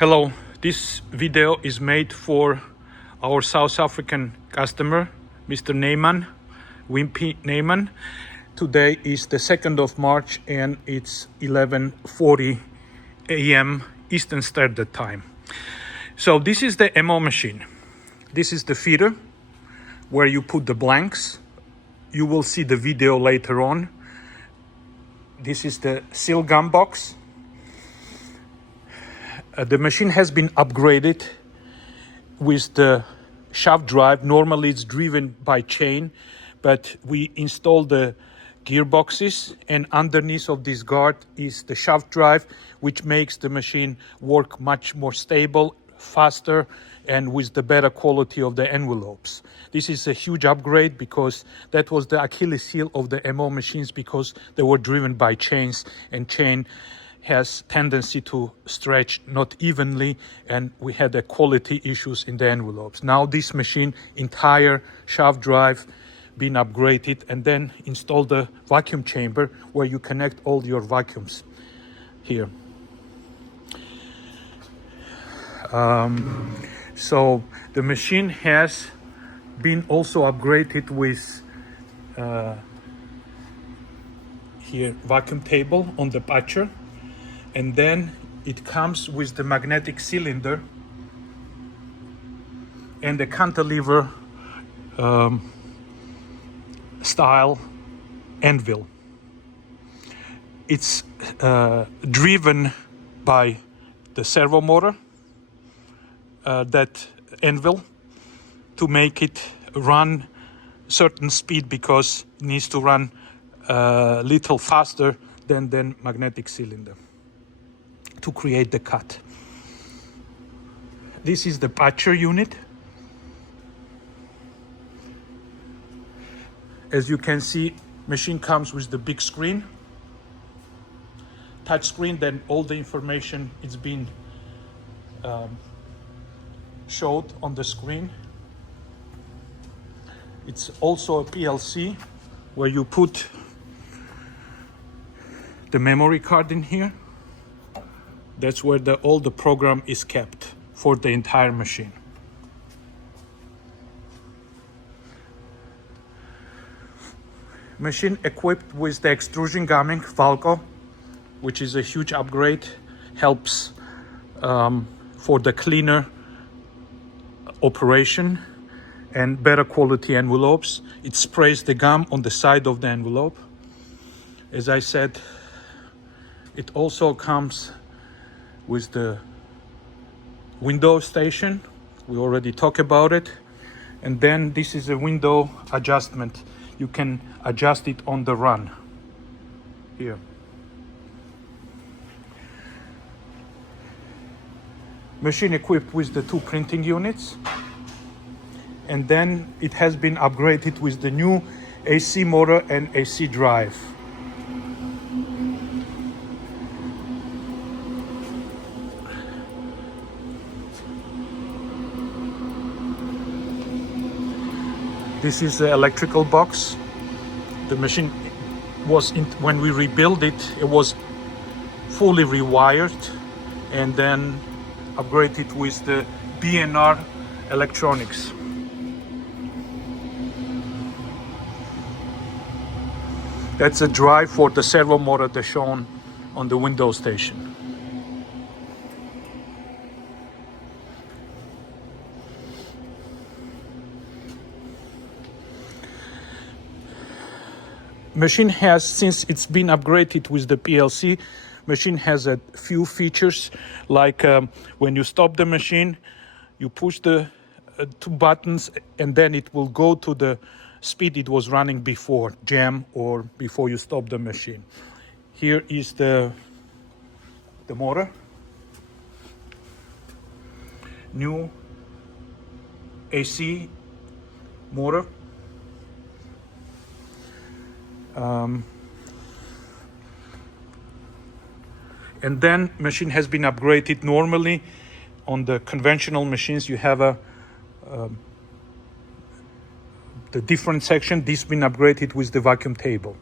Hello, this video is made for our South African customer, Mr. Neyman, Wimpy Neyman. Today is the 2nd of March and it's 11:40 a.m. Eastern Standard Time. So this is the MO machine. This is the feeder where you put the blanks. You will see the video later on. This is the seal gun box. The machine has been upgraded with the shaft drive. Normally it's driven by chain, but we installed the gearboxes, and underneath of this guard is the shaft drive, which makes the machine work much more stable, faster, and with the better quality of the envelopes. This is a huge upgrade because that was the Achilles heel of the MO machines, because they were driven by chains, and chain has tendency to stretch not evenly, and we had the quality issues in the envelopes. Now this machine, entire shaft drive been upgraded, and then install the vacuum chamber where you connect all your vacuums here. So the machine has been also upgraded with here vacuum table on the patcher, and then it comes with the magnetic cylinder and the cantilever style anvil. It's driven by the servo motor, that anvil, to make it run certain speed, because it needs to run a little faster than magnetic cylinder to create the cut. This is the patcher unit. As you can see, machine comes with the big screen, touch screen, then all the information is being showed on the screen. It's also a PLC where you put the memory card in here. That's where all the program is kept for the entire machine. Machine equipped with the extrusion gumming Valco, which is a huge upgrade, helps for the cleaner operation and better quality envelopes. It sprays the gum on the side of the envelope. As I said, it also comes with the window station. We already talked about it. And then this is a window adjustment. You can adjust it on the run here. Machine equipped with the 2 printing units. And then it has been upgraded with the new AC motor and AC drive. This is the electrical box. The machine was, when we rebuilt it, it was fully rewired and then upgraded with the B&R electronics. That's a drive for the servo motor that's shown on the window station. Machine has, since it's been upgraded with the PLC, machine has a few features, like when you stop the machine, you push the 2 buttons and then it will go to the speed it was running before, jam, or before you stop the machine. Here is the motor. New AC motor. And then machine has been upgraded. Normally on the conventional machines you have the different section. This been upgraded with the vacuum table.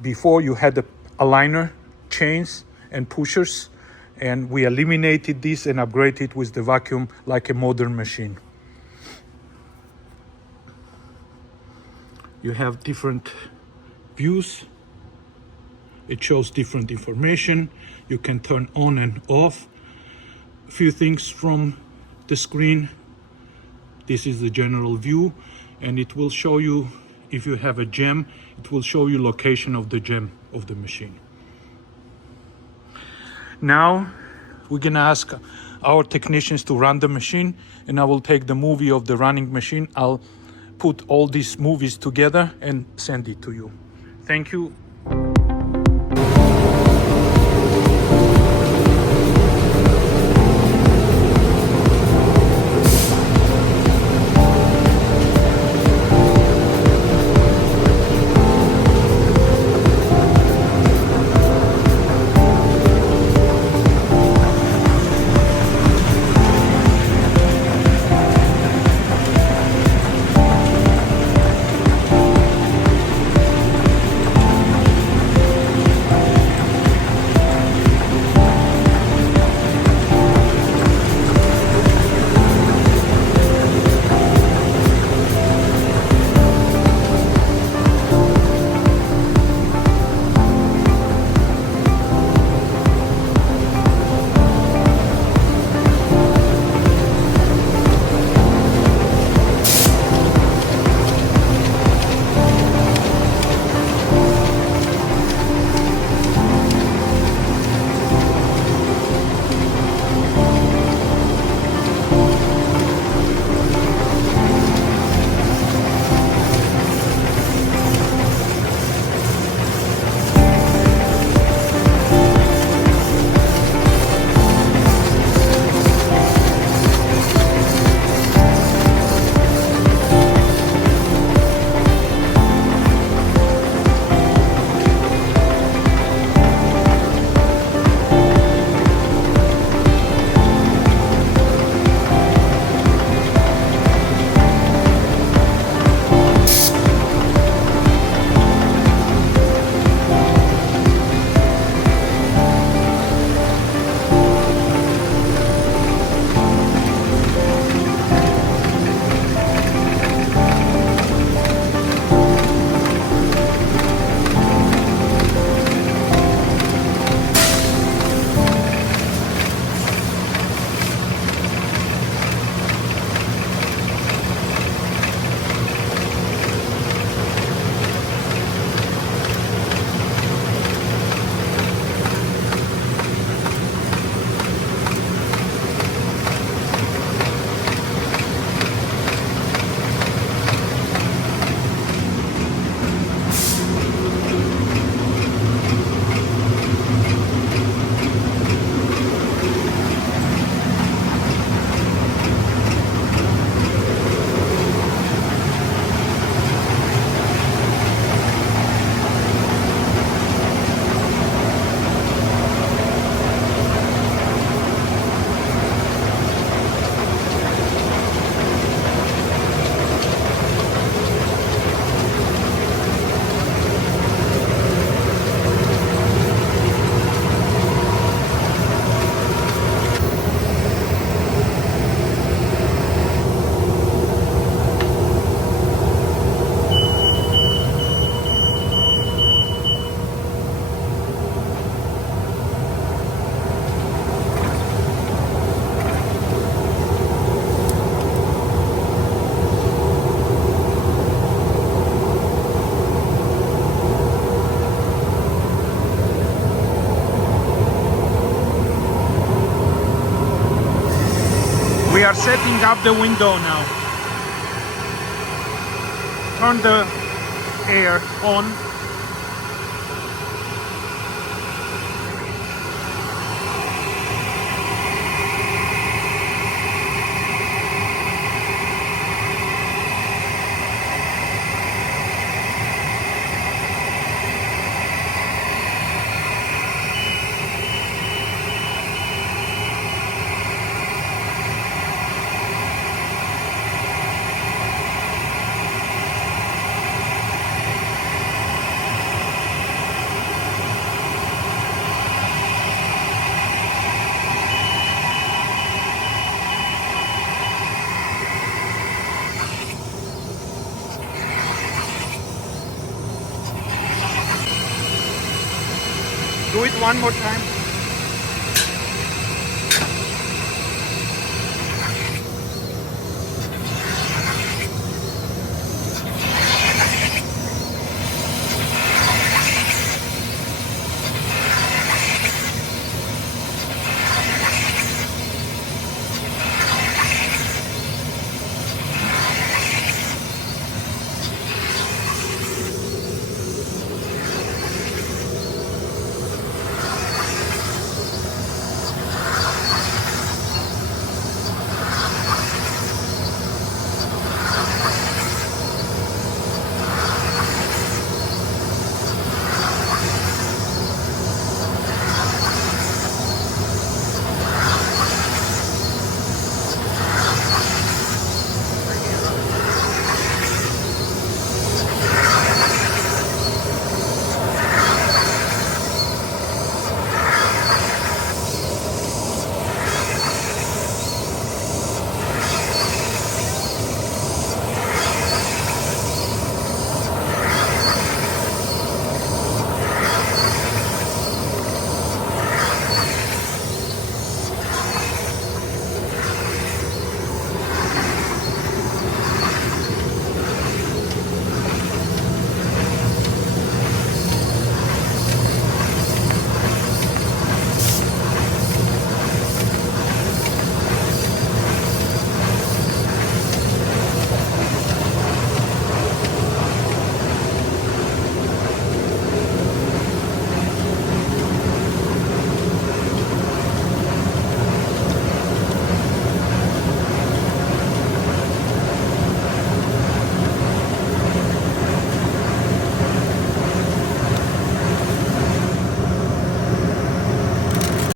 Before you had the aligner chains and pushers, and we eliminated this and upgraded it with the vacuum like a modern machine. You have different views. It shows different information. You can turn on and off a few things from the screen. This is the general view, and it will show you if you have a gem, it will show you location of the gem of the machine. Now we're gonna ask our technicians to run the machine, and I will take the movie of the running machine. I'll put all these movies together and send it to you. Thank you. We are setting up the window now. Turn the air on. Do it one more time.